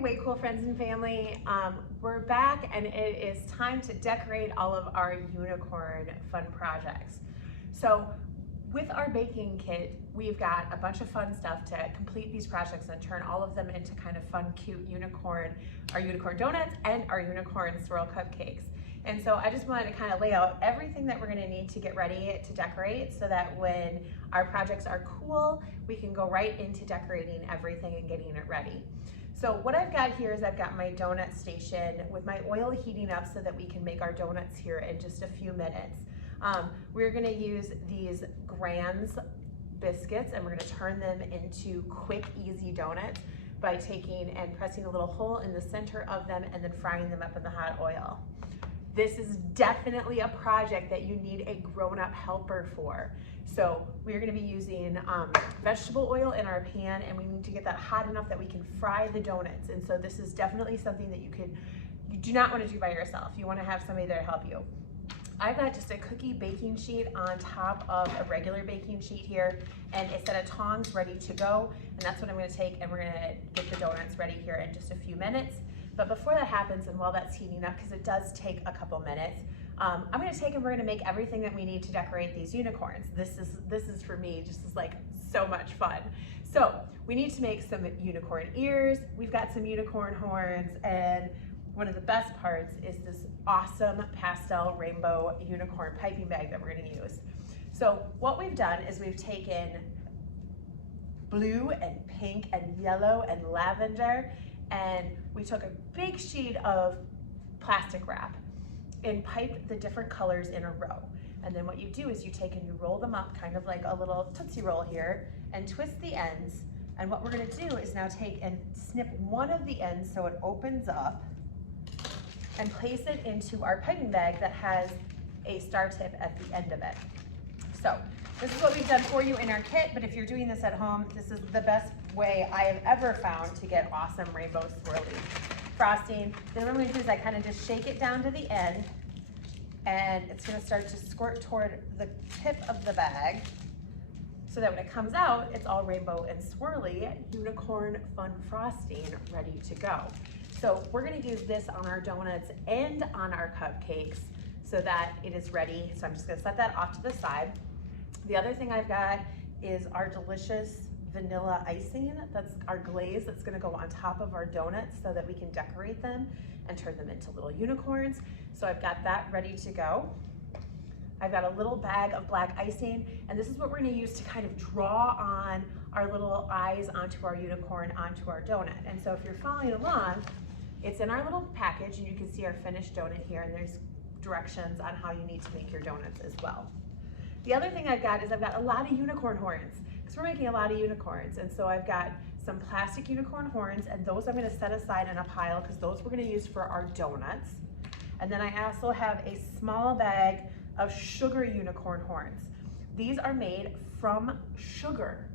Way Cool friends and family. We're back and it is time to decorate all of our unicorn fun projects. So with our baking kit, we've got a bunch of fun stuff to complete these projects and turn all of them into kind of fun, cute unicorn, our unicorn donuts and our unicorn swirl cupcakes. And so I just wanted to kind of lay out everything that we're gonna need to get ready to decorate so that when our projects are cool, we can go right into decorating everything and getting it ready. So what I've got here is I've got my donut station with my oil heating up so that we can make our donuts here in just a few minutes. We're gonna use these Grands biscuits and we're gonna turn them into quick, easy donuts by taking and pressing a little hole in the center of them and then frying them up in the hot oil. This is definitely a project that you need a grown-up helper for. So we're gonna be using vegetable oil in our pan, and we need to get that hot enough that we can fry the donuts. And so this is definitely something that you do not wanna do by yourself. You wanna have somebody there to help you. I've got just a cookie baking sheet on top of a regular baking sheet here and a set of tongs ready to go. And that's what I'm gonna take, and we're gonna get the donuts ready here in just a few minutes. But before that happens, and while that's heating up, because it does take a couple minutes, I'm gonna take and we're gonna make everything that we need to decorate these unicorns. This is for me, just is like so much fun. So we need to make some unicorn ears. We've got some unicorn horns, and one of the best parts is this awesome pastel rainbow unicorn piping bag that we're gonna use. So what we've done is we've taken blue and pink and yellow and lavender, and we took a big sheet of plastic wrap and piped the different colors in a row. And then what you do is you take and you roll them up kind of like a little Tootsie Roll here and twist the ends. And what we're gonna do is now take and snip one of the ends so it opens up and place it into our piping bag that has a star tip at the end of it. So this is what we've done for you in our kit, but if you're doing this at home, this is the best way I have ever found to get awesome rainbow swirly frosting. Then what I'm gonna do is I kind of just shake it down to the end, and it's gonna start to squirt toward the tip of the bag so that when it comes out, it's all rainbow and swirly unicorn fun frosting ready to go. So we're gonna use this on our donuts and on our cupcakes so that it is ready. So I'm just gonna set that off to the side. The other thing I've got is our delicious vanilla icing. That's our glaze that's gonna go on top of our donuts so that we can decorate them and turn them into little unicorns. So I've got that ready to go. I've got a little bag of black icing, and this is what we're gonna use to kind of draw on our little eyes onto our unicorn, onto our donut. And so if you're following along, it's in our little package, and you can see our finished donut here, and there's directions on how you need to make your donuts as well. The other thing I've got is I've got a lot of unicorn horns, because we're making a lot of unicorns. And so I've got some plastic unicorn horns, and those I'm gonna set aside in a pile because those we're gonna use for our donuts. And then I also have a small bag of sugar unicorn horns. These are made from sugar.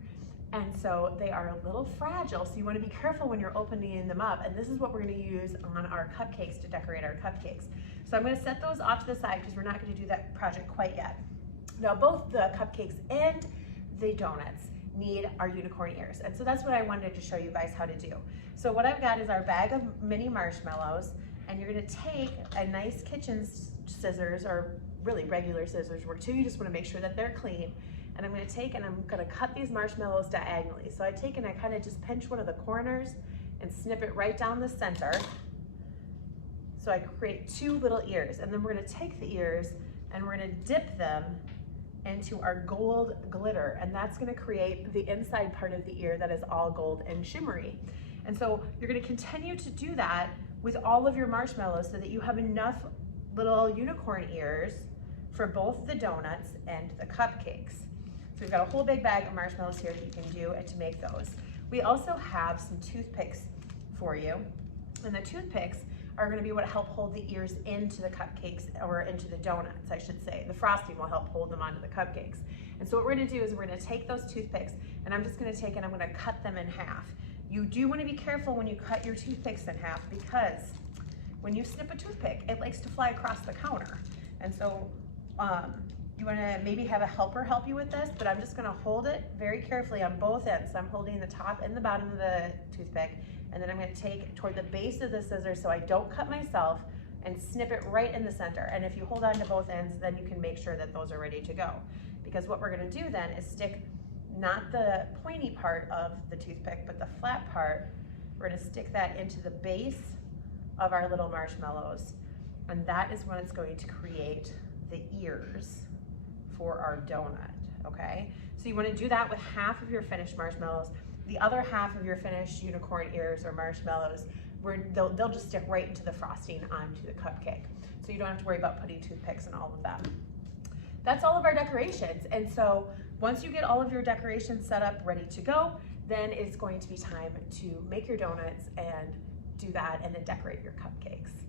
And so they are a little fragile, so you wanna be careful when you're opening them up. And this is what we're gonna use on our cupcakes to decorate our cupcakes. So I'm gonna set those off to the side because we're not gonna do that project quite yet. Now both the cupcakes and the donuts need our unicorn ears. And so that's what I wanted to show you guys how to do. So what I've got is our bag of mini marshmallows, and you're gonna take a nice kitchen scissors, or really regular scissors work too. You just wanna make sure that they're clean. And I'm gonna take and I'm gonna cut these marshmallows diagonally. So I take and I kind of just pinch one of the corners and snip it right down the center. So I create two little ears. And then we're gonna take the ears and we're gonna dip them into our gold glitter. And that's gonna create the inside part of the ear that is all gold and shimmery. And so you're gonna continue to do that with all of your marshmallows so that you have enough little unicorn ears for both the donuts and the cupcakes. So we've got a whole big bag of marshmallows here that you can do to make those. We also have some toothpicks for you. And the toothpicks are gonna be what help hold the ears into the cupcakes, or into the donuts, I should say. The frosting will help hold them onto the cupcakes. And so what we're gonna do is we're gonna take those toothpicks, and I'm just gonna take and I'm gonna cut them in half. You do wanna be careful when you cut your toothpicks in half, because when you snip a toothpick, it likes to fly across the counter. And so You wanna maybe have a helper help you with this, but I'm just gonna hold it very carefully on both ends. So I'm holding the top and the bottom of the toothpick, and then I'm gonna take toward the base of the scissors so I don't cut myself, and snip it right in the center. And if you hold on to both ends, then you can make sure that those are ready to go. Because what we're gonna do then is stick not the pointy part of the toothpick, but the flat part. We're gonna stick that into the base of our little marshmallows. And that is when it's going to create the ears for our donut, okay? So you wanna do that with half of your finished marshmallows. The other half of your finished unicorn ears or marshmallows, they'll just stick right into the frosting onto the cupcake. So you don't have to worry about putting toothpicks and all of that. That's all of our decorations. And so once you get all of your decorations set up, ready to go, then it's going to be time to make your donuts and do that and then decorate your cupcakes.